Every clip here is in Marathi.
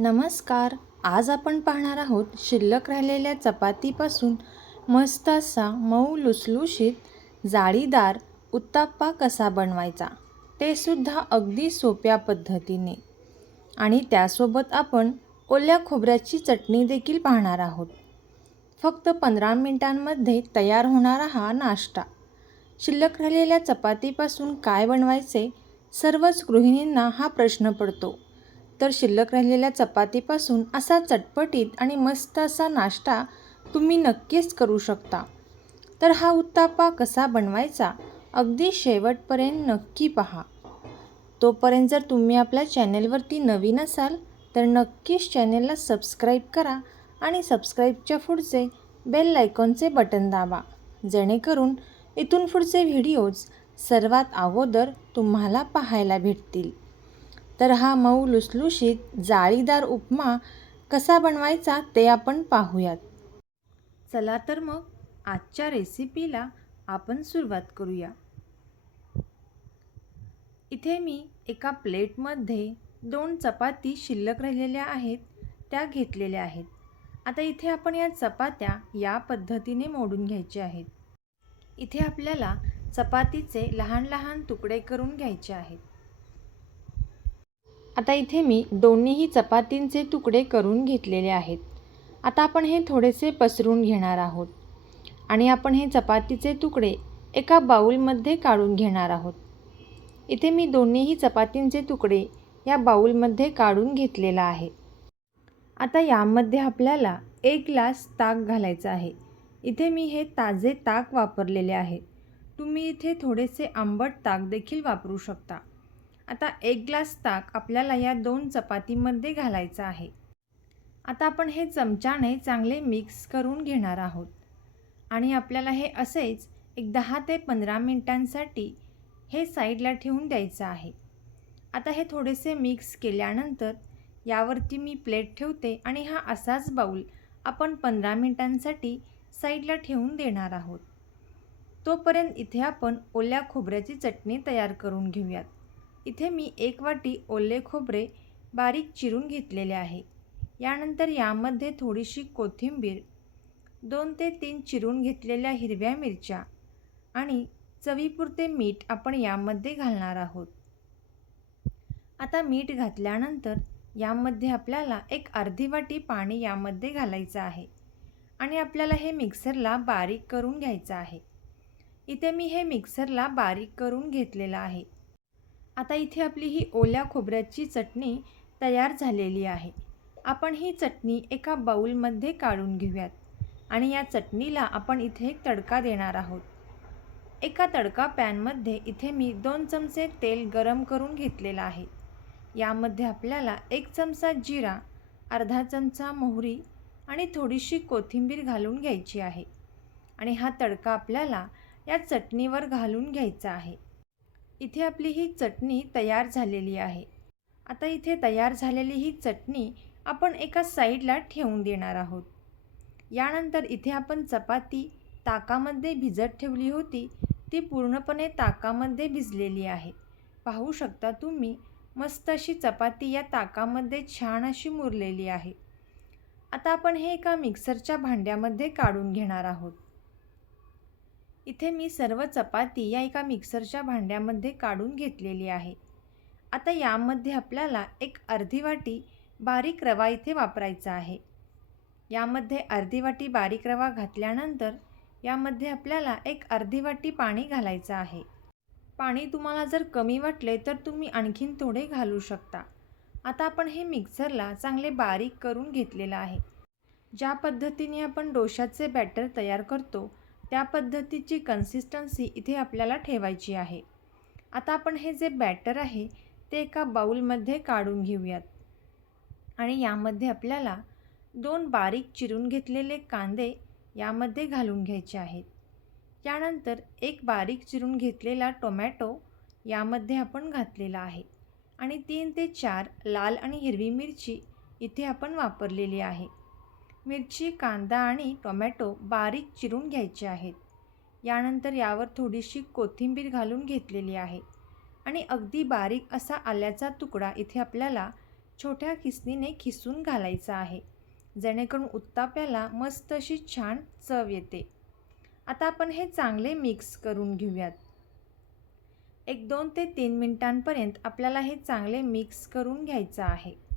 नमस्कार. आज आपण पाहणार आहोत शिल्लक राहिलेल्या चपातीपासून मस्त असा मऊ लुसलुशीत जाळीदार उत्ताप्पा कसा बनवायचा ते सुद्धा अगदी सोप्या पद्धतीने. आणि त्यासोबत आपण ओल्या खोबऱ्याची चटणी देखील पाहणार आहोत. फक्त पंधरा मिनिटांमध्ये तयार होणारा हा नाश्ता. शिल्लक राहिलेल्या चपातीपासून काय बनवायचे सर्वच गृहिणींना हा प्रश्न पडतो. तर शिल्लक राहिलेल्या चपातीपासून असा चटपटीत आणि मस्त असा नाश्ता तुम्ही नक्कीच करू शकता. तर हा उत्तापा कसा बनवायचा अगदी शेवटपर्यंत नक्की पहा. तोपर्यंत जर तुम्ही आपल्या चॅनेलवरती नवीन असाल तर नक्कीच चॅनेलला सबस्क्राईब करा आणि सबस्क्राईबच्या पुढचे बेल आयकॉनचे बटन दाबा जेणेकरून इथून पुढचे व्हिडिओज सर्वात अगोदर तुम्हाला पाहायला भेटतील. तर हा मऊ लुसलुशीत जाळीदार उपमा कसा बनवायचा ते आपण पाहूयात. चला तर मग आजच्या रेसिपीला आपण सुरुवात करूया. इथे मी एका प्लेटमध्ये दोन चपाती शिल्लक राहिलेल्या आहेत त्या घेतलेल्या आहेत. आता इथे आपण या चपात्या या पद्धतीने मोडून घ्यायच्या आहेत. इथे आपल्याला चपातीचे लहान लहान तुकडे करून घ्यायचे आहेत. आता इथे मी दोन्हीही चपातींचे तुकडे करून घेतलेले आहेत. आता आपण हे थोडेसे पसरून घेणार आहोत. आणि आपण हे चपातीचे तुकडे एका बाऊलमध्ये काढून घेणार आहोत. इथे मी दोन्हीही चपातींचे तुकडे या बाऊलमध्ये काढून घेतलेला आहे. आता यामध्ये आपल्याला एक ग्लास ताक घालायचं आहे. इथे मी हे ताजे ताक वापरलेले आहे. तुम्ही इथे थोडेसे आंबट ताक देखील वापरू शकता. आता एक ग्लास ताक आपल्याला या दोन चपातीमध्ये घालायचं आहे. आता आपण हे चमच्याने चांगले मिक्स करून घेणार आहोत. आणि आपल्याला हे असेच एक दहा ते पंधरा मिनटांसाठी हे साईडला ठेवून द्यायचं आहे. आता हे थोडेसे मिक्स केल्यानंतर यावरती मी प्लेट ठेवते आणि हा असाच बाऊल आपण पंधरा मिनटांसाठी साईडला ठेवून देणार आहोत. तोपर्यंत इथे आपण ओल्या खोबऱ्याची चटणी तयार करून घेऊयात. इथे मी एक वाटी ओले खोबरे बारीक चिरून घेतलेले आहे. यानंतर यामध्ये थोडीशी कोथिंबीर दोन ते तीन चिरून घेतलेल्या हिरव्या मिरच्या आणि चवीपुरते मीठ आपण यामध्ये घालणार आहोत. आता मीठ घातल्यानंतर यामध्ये आपल्याला एक अर्धी वाटी पाणी यामध्ये घालायचं आहे आणि आपल्याला हे मिक्सरला बारीक करून घ्यायचं आहे. इथे मी हे मिक्सरला बारीक करून घेतलेलं आहे. आता इथे आपली ही ओल्या खोबऱ्याची चटणी तयार झालेली आहे. आपण ही चटणी एका बाऊलमध्ये काढून घेऊयात आणि या चटणीला आपण इथे एक तडका देणार आहोत. एका तडका पॅनमध्ये इथे मी दोन चमचे तेल गरम करून घेतलेलं आहे. यामध्ये आपल्याला एक चमचा जिरा अर्धा चमचा मोहरी आणि थोडीशी कोथिंबीर घालून घ्यायची आहे. आणि हा तडका आपल्याला या चटणीवर घालून घ्यायचा आहे. इथे आपली ही चटणी तयार झालेली आहे. आता इथे तयार झालेली ही चटणी आपण एका साईडला ठेवून देणार आहोत. यानंतर इथे आपण चपाती ताकामध्ये भिजत ठेवली होती ती पूर्णपणे ताकामध्ये भिजलेली आहे. पाहू शकता तुम्ही मस्त अशी चपाती या ताकामध्ये छान अशी मुरलेली आहे. आता आपण हे एका मिक्सरच्या भांड्यामध्ये काढून घेणार आहोत. इथे मी सर्व चपाती या एका मिक्सरच्या भांड्यामध्ये काढून घेतलेली आहे. आता यामध्ये आपल्याला एक अर्धी वाटी बारीक रवा इथे वापरायचा आहे. यामध्ये अर्धी वाटी बारीक रवा घातल्यानंतर यामध्ये आपल्याला एक अर्धी वाटी पाणी घालायचं आहे. पाणी तुम्हाला जर कमी वाटले तर तुम्ही आणखीन थोडे घालू शकता. आता आपण हे मिक्सरला चांगले बारीक करून घेतलेलं आहे. ज्या पद्धतीने आपण डोशाचे बॅटर तयार करतो त्या पद्धतीची कन्सिस्टन्सी इथे आपल्याला ठेवायची आहे. आता आपण हे जे बॅटर आहे ते एका बाऊलमध्ये काढून घेऊयात. आणि यामध्ये आपल्याला दोन बारीक चिरून घेतलेले कांदे यामध्ये घालून घ्यायचे आहेत. यानंतर एक बारीक चिरून घेतलेला टोमॅटो यामध्ये आपण घातलेला आहे. आणि तीन ते चार लाल आणि हिरवी मिरची इथे आपण वापरलेली आहे. मिरची कांदा आणि टोमॅटो बारीक चिरून घ्यायचे आहेत. यानंतर यावर थोडीशी कोथिंबीर घालून घेतलेली आहे आणि अगदी बारीक असा आल्याचा तुकडा इथे आपल्याला छोट्या खिसणीने खिसून घालायचा आहे जेणेकरून उत्ताप्याला मस्त अशी छान चव येते. आता आपण हे चांगले मिक्स करून घेऊयात. एक दोन ते तीन मिनटांपर्यंत आपल्याला हे चांगले मिक्स करून घ्यायचं आहे.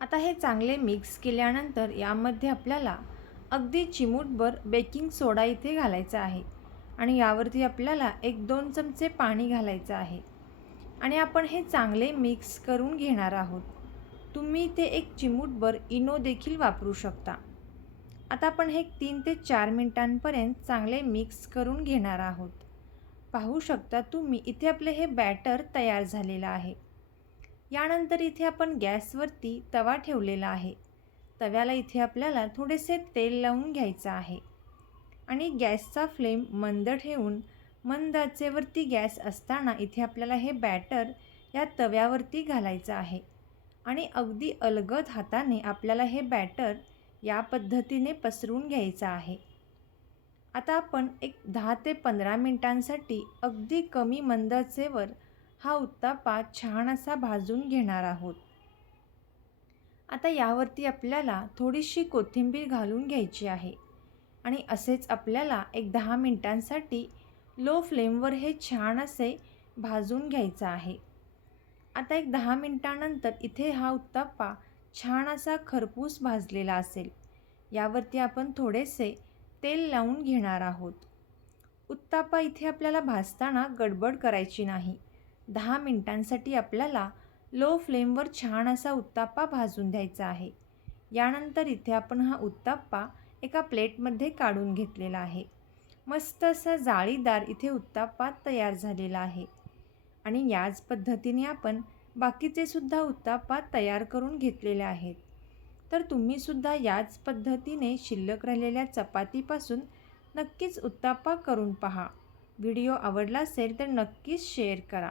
आता हे चांगले मिक्स केल्यानंतर यामध्ये आपल्याला अगदी चिमूटभर बेकिंग सोडा इथे घालायचा आहे. आणि यावरती आपल्याला एक दोन चमचे पाणी घालायचं आहे. आणि आपण हे चांगले मिक्स करून घेणार आहोत. तुम्ही इथे एक चिमूटभर इनो देखील वापरू शकता. आता आपण हे तीन ते चार मिनटांपर्यंत चांगले मिक्स करून घेणार आहोत. पाहू शकता तुम्ही इथे आपले हे बॅटर तयार झालेलं आहे. यानंतर इथे आपण गॅसवरती तवा ठेवलेला आहे. तव्याला इथे आपल्याला थोडेसे तेल लावून घ्यायचं आहे. आणि गॅसचा फ्लेम मंद ठेवून मंद आचेवरती गॅस असताना इथे आपल्याला हे बॅटर या तव्यावरती घालायचं आहे. आणि अगदी अलगद हाताने आपल्याला हे बॅटर या पद्धतीने पसरून घ्यायचं आहे. आता आपण एक दहा ते पंधरा मिनटांसाठी अगदी कमी मंदाचेवर आचेवर हा उत्तापा छान असा भाजून घेणार आहोत. आता यावरती आपल्याला थोडीशी कोथिंबीर घालून घ्यायची आहे. आणि असेच आपल्याला एक दहा मिनटांसाठी लो फ्लेमवर हे छान असे भाजून घ्यायचं आहे. आता एक दहा मिनटानंतर इथे हा उत्ताप्पा छान असा खरपूस भाजलेला असेल. यावरती आपण थोडेसे तेल लावून घेणार आहोत. उत्ताप्पा इथे आपल्याला भाजताना गडबड करायची नाही. दहा मिनटांसाठी आपल्याला लो फ्लेमवर छान असा उत्ताप्पा भाजून द्यायचा आहे. यानंतर इथे आपण हा उत्ताप्पा एका प्लेटमध्ये काढून घेतलेला आहे. मस्त असा जाळीदार इथे उत्ताप्पा तयार झालेला आहे. आणि याच पद्धतीने आपण बाकीचे सुद्धा उत्ताप्पा तयार करून घेतलेले आहेत. तर तुम्हीसुद्धा याच पद्धतीने शिल्लक राहिलेल्या चपातीपासून नक्कीच उत्ताप्पा करून पहा. व्हिडिओ आवडला असेल तर नक्कीच शेअर करा.